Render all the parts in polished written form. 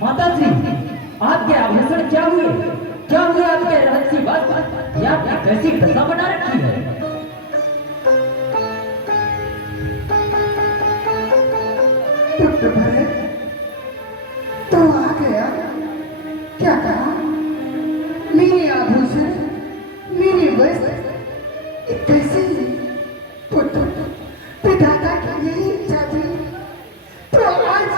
माता जी, आपके आभूषण क्या हुए? क्या हुए आपके रहस्य वस्त्र? या आपने कैसी दशा बना रखी है? पुत्र भरत, तो आ गया। क्या कहा? मेरे आभूषण, मेरे वस्त्र, ये कैसे ही? पुत्र, विधाता की यही इच्छा थी, तो आज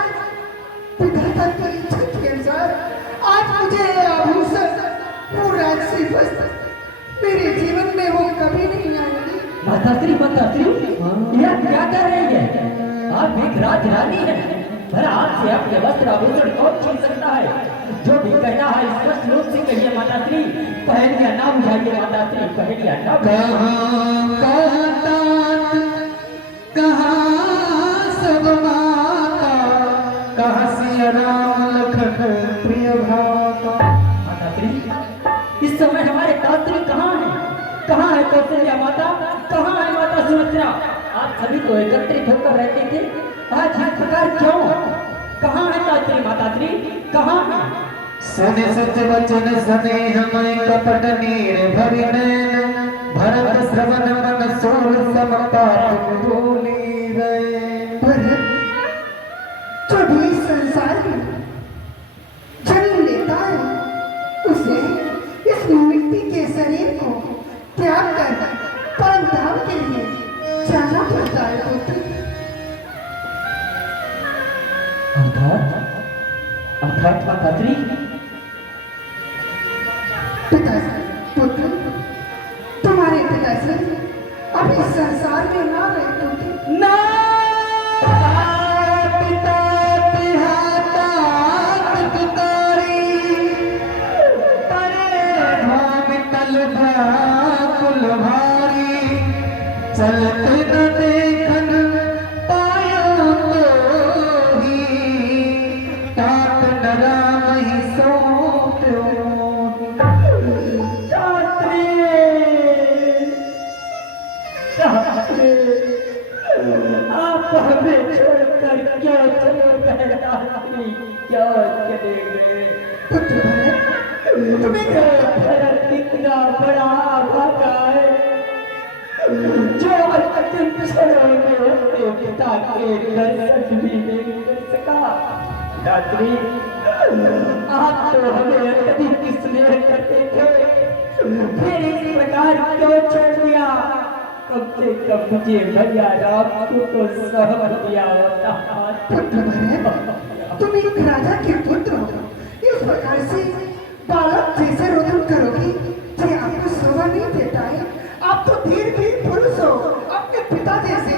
विधाता की इच्छा के अनुसार आज मुझे ये आभूषण, वो राजसी वस्त्र मेरे जीवन में वो कभी नहीं आएंगे। माता श्री, यह क्या कर रही है? आप एक राजरानी है, पर आपसे आपके वस्त्र आभूषण कौन छीन सकता है? जो भी कहना है स्पष्ट रूप से कहिए माता श्री। पहलिया ना बुझाइए माता श्री, पहलिया ना कहाँ सब माता, कहाँ सिया राम लखन प्रिय भाता। माता श्री, इस समय हमारे तांत्रिक कहाँ है? कहाँ है कौशल्या माता? कहाँ है माता सुमित्रा? आप सभी तो एकत्रित होकर रहते थे, आज इस प्रकार क्यों? कहाँ है तांत्रिक माता श्री? कहाँ है? सने सत्य वचन सने हमें कपट नीर भरि नैन, भरत श्रवण मन सोल समपात बोली रहे। भरत, जो भी संसार में जन्म लेता है, उसे इस मिट्टी के शरीर को त्याग कर परम धाम के लिए जाना पड़ता है। अर्थात माता श्री, पिताश्री, पुत्र, तुम्हारे पिताश्री अब इस संसार में ना रहे पुत्र। ना पिता तिहाता तुकारी, परे भाग तलभा कुल भारी, चलते न देखन पायो तो ही, तात न राम ही सौंप्यो। आप हमें छोड़कर क्या चले गए रात्रि? क्या चले गए? पुत्र भरत, तुम्हें भरत इतना बड़ा भागा है, जो अंतिम क्षणों में अपने पिता के दर्शन भी नहीं कर सका। रात्रि, आप तो हमें अत्यधिक स्नेह करते थे, फिर इस प्रकार क्यों छोड़ दिया? कम से कम मुझे भैया राम को तो सहमत दिया होता। पुत्र भरत, तुम एक राजा के पुत्र हो, इस प्रकार से बालक जैसे रोदन करोगे ये आपको शोभा नहीं देता है। आप तो धीर पुरुष हो, अपने पिता जैसे।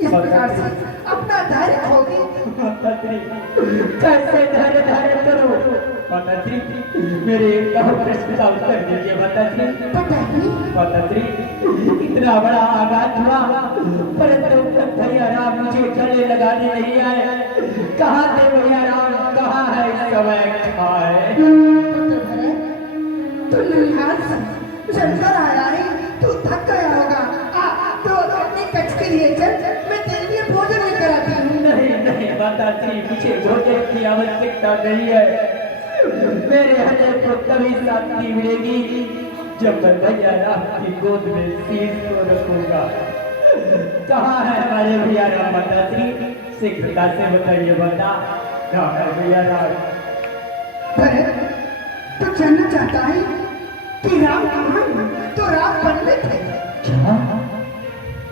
इस प्रकार से अपना धैर्य खोगे। कैसे धैर्य धारण करो? माताश्री, मेरे एक प्रश्न का उत्तर दीजिए माताश्री। माताश्री, इतना बड़ा आघात हुआ, परंतु भैया राम मुझे गले लगाने नहीं आए। कहाँ थे भैया राम? कहाँ है इस समय? कहाँ है? तू ननिहाल से चलकर आया है, तू थक गया होगा। तो अपने कच्छ के लिए चल, मैं तेरे लिए भोजन लेकर आती हूँ। नहीं माताश्री, मुझे भोजन की आवश्यकता नहीं है। मेरे हृदय को तभी शांति मिलेगी जब मैं भैया राम की गोद में शीश को रखूंगा। कहाँ है हमारे भैया राम? माताश्री, शीघ्रता से बताइए बता, कहाँ है भैया राम? भरत, तू जानना चाहता है कि राम कहाँ है? तो राम बनने थे। क्या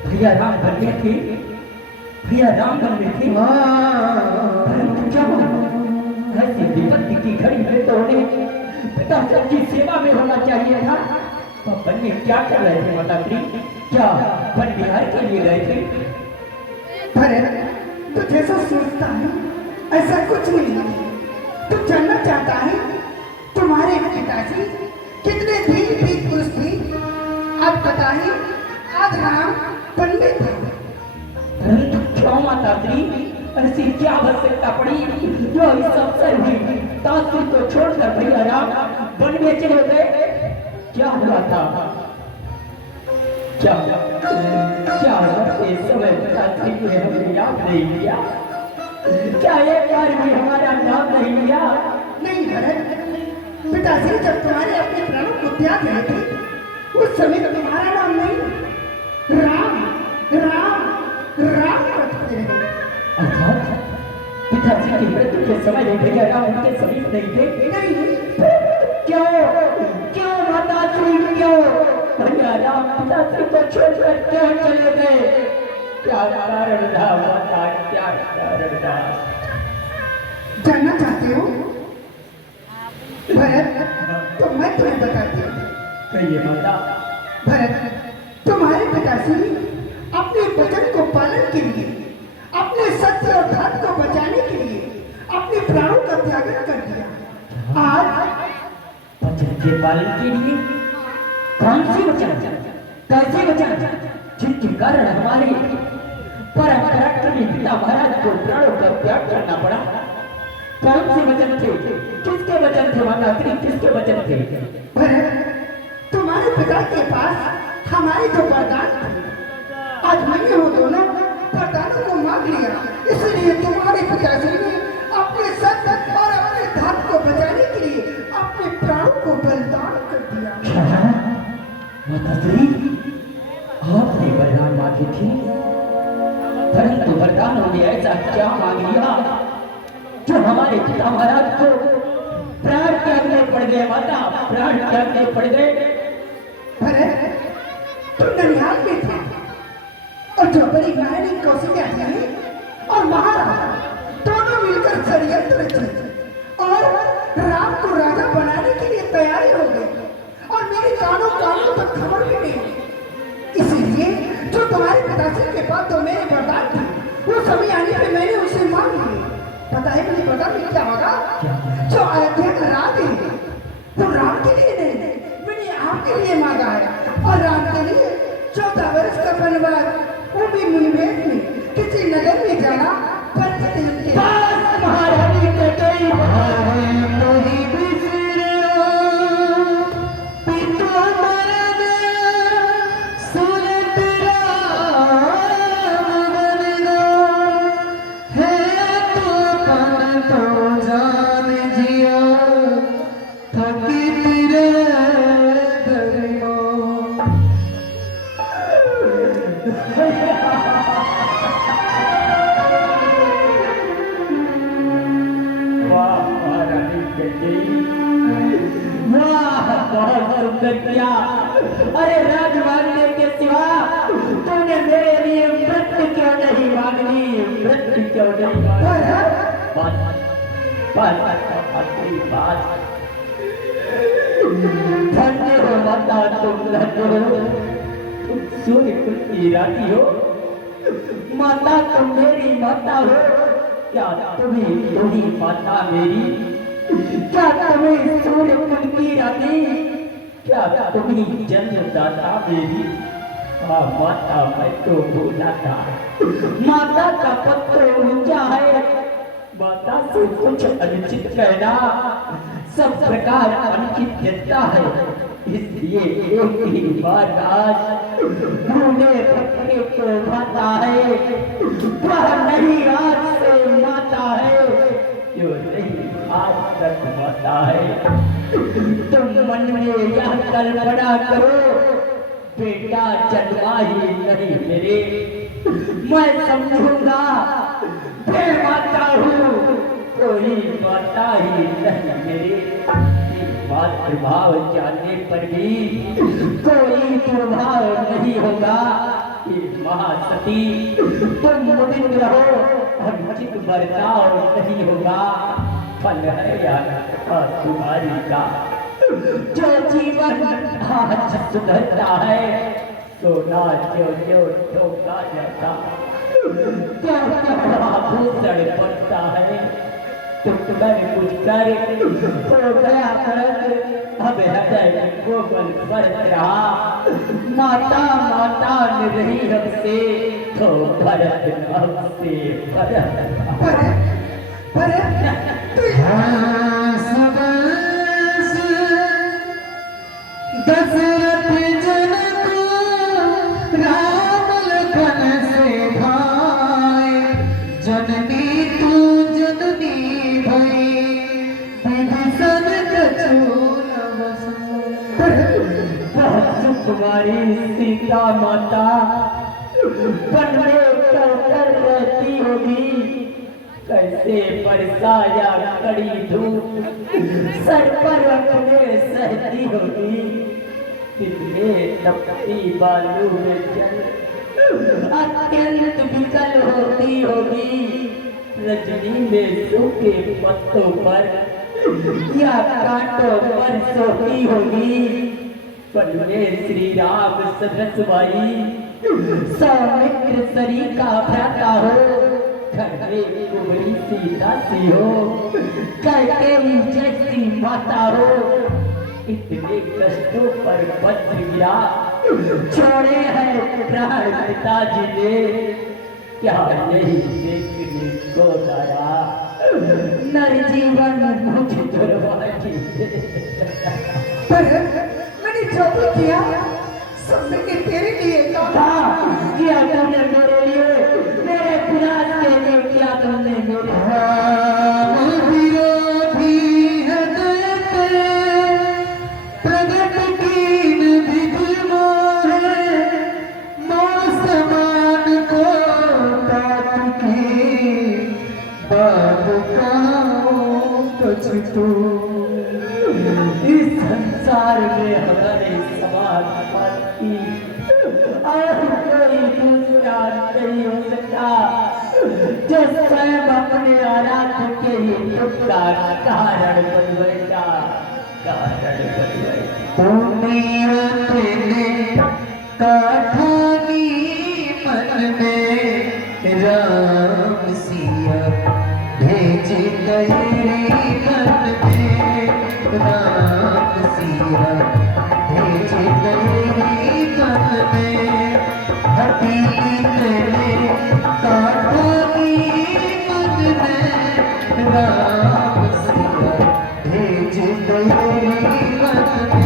भैया राम बनने थे? भैया राम बनने थे? परंतु क्या ऐसी विपत्ति की घड़ी में तो उन्हें पिता की सेवा में होना चाहिए था। तो बनने क्या कर रहे थे माताश्री? क्या वन विहार के लिए गए थे? भरत, तू जैसा सोचता है ऐसा कुछ नहीं है। तू जानना चाहता है तुम्हारे पिताजी कितने धीर पुरुष थे। आज पता है, आज राम पंडित थे। परंतु क्यों माताश्री? ऐसी क्या आवश्यकता पड़ी जो इस अवसर हुई तांत्रिक को छोड़कर भैया राम वन में चले गए? क्या हुआ था? क्या इस समय पिताश्री ने हमें याद नहीं किया? क्या एक बार भी हमारा नाम नहीं नहीं लिया? नहीं भरत, पिताजी जब तुम्हारे अपने प्राणों को त्याग रहे थे उस समय तुम्हारा नाम नहीं राम राम राम रखते रहे। अर्थात पिताजी की मृत्यु के समय भैया राम उनके समीप नहीं थे? नहीं। क्यों क्यों माता श्री क्यों भैया राम पिताजी को छोड़कर क्यों चले गए? क्या कारण था माता, क्या कारण था? जानना चाहते हो भरत? तो मैं तुम्हें बताती हूँ। कहिए माता। भरत, तुम्हारे पिताजी अपने वचन को पालन के लिए, अपने सत्य और धर्म को बचाने के लिए अपने प्राणों का त्याग कर दिया। आज वचन के पालन के लिए कौन सी वचन, कैसे वचन जिनके कारण हमारे परम पराक्रमी पिता महाराज को प्राणों का त्याग करना पड़ा? कौन से वचन थे? किसके वचन थे माता श्री, किसके वचन थे? भरत, तुम्हारे पिता के पास हमारे जो वरदान थे, आज मैंने वो दोनों वरदानों को मांग लिया। इसलिए तुम्हारे पिताजी ने अपने सत्य और अपने धर्म को बचाने के लिए अपने प्राणों को बलिदान कर दिया। माता श्री, आपने वरदान मांगे थे, परंतु वरदानों में ऐसा क्या मांग लिया जो हमारे पिता महाराज को प्राण त्यागने पड़ गए? माता, प्राण त्यागने पड़ गए। भरत, तुम ननिहाल में थे और जो बड़ी महारानी कौशल्या थी और महाराजा दोनों मिलकर षड्यंत्र रचे और राम को राजा बनाने के लिए तैयारी हो गई और मेरे कानों तक खबर भी नहीं। इसीलिए जो तुम्हारे पिताजी के पास तो मेरे वरदान थे, वो समय आने पे मैंने उसे मांग लिए। पता है मुझे पता नहीं क्या होगा? जो अयोध्या का राज है वो राम के लिए नहीं, मैंने आपके लिए मांगा है। और राम के लिए 14 वर्ष का वनवास, वो भी मुनिवेश में किसी नगर में जाना पड़ते उनके। महारानी कटई किया। अरे राज मांगने के सिवा तूने मेरे लिए मृत्यु क्यों नहीं मांग ली? मृत्यु क्यों नहीं मांगी? धन्य हो माता, तुम धन्य हो, तुम सूर्य कुल की रानी हो माता, तुम मेरी माता हो। क्या तुम्ही माता मेरी? क्या तुम्हें सूर्य कुल की रानी? क्या तुम्ही जन्मदाता मेरी? माता, मैं तो भूला था। माता का पत्र ऊंचा है, माता से कुछ अनुचित कहना सब प्रकार अनुचित देता है। इसलिए एक ही बार आज मुझे पत्नी को माता है, वह नहीं आज से माता है, जो नहीं आज तक माता है। तुम मन में यह कल्पना करो, बेटा जन्मा ही नहीं मेरे, मैं समझूंगा मैं माता हूँ, कोई माता ही नहीं मेरे। मातृभाव जानने पर भी कोई दुर्भाव नहीं होगा। महासती, तुम मुदित रहो, अनुचित बर्ताव नहीं होगा। फल है यार तुम्हारी का, जो जीवन आज सुधरता है, सोना जो जो ठोका जाता, क्या आभूषण पड़ता है। तुम कर कुछ कर हो गया फर्क, अब हृदय कोमल फर्क रहा। माता माता नहीं हमसे, तो भरत हमसे भरत दशरथ जन को राम लखन से भाई, जननी तू जननी भई। तुम्हारी सीता माता वन में कर रहती होगी, कैसे बरसाया कड़ी धूप सर पर अपने सहती होगी, कितने तपती बालू में जल अत्यंत विकल होती होगी, रजनी में सूखे पत्तों पर या कांटों पर सोती होगी, वन में श्री राम सरस्वती सौमित्र सरी का भ्राता हो, घर में कुंवरी सीता सी हो, कैकेयी जैसी माता हो, इतने कष्टों पर वज्र गिरा छोड़े हैं प्राण पिताजी ने, क्या नहीं देखने को आया नर जीवन मुझे दुर्भाग्य पर मैंने जो भी किया सब मैंने तेरे लिए किया तुमने मेरे लिए, मेरे विनाश के लिए किया तुमने मेरे इस संसार में हमारे समान की और कोई दूसरा नहीं हो सकता जो स्वयं अपने आराध्य के ही दुख का कारण बनवेगा, कारण बनवेगा। काठानी मन में राम सिया भेज गए मन में राम सिया भेज गए मन में हथेली तेरे काठानी मन में राम सिया भेज गए मन में।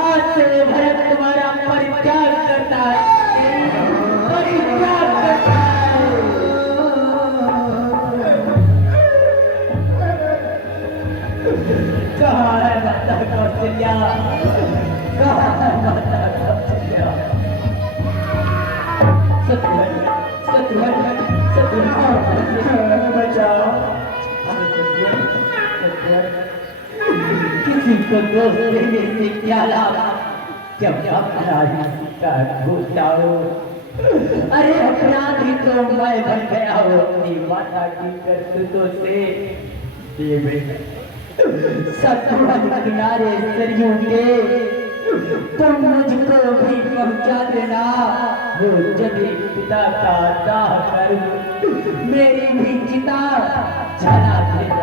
आज से भरत तुम्हारा परित्याग करता है, परित्याग करता है। कहाँ है माता कौशल्या, कहाँ है माता कौशल्या? सत्य बचाओ, किसी को दोस्त देने से क्या लाभ जब अपना ही शिकार हो जाओ। अरे अपराधी तो मैं बन गया हूँ अपनी माता की करतूतों से। ये बेटा सतलुज किनारे सरयू के तुम मुझको भी पहुंचा देना। वो जब पिता का दाह कर मेरी भी चिता जला देना।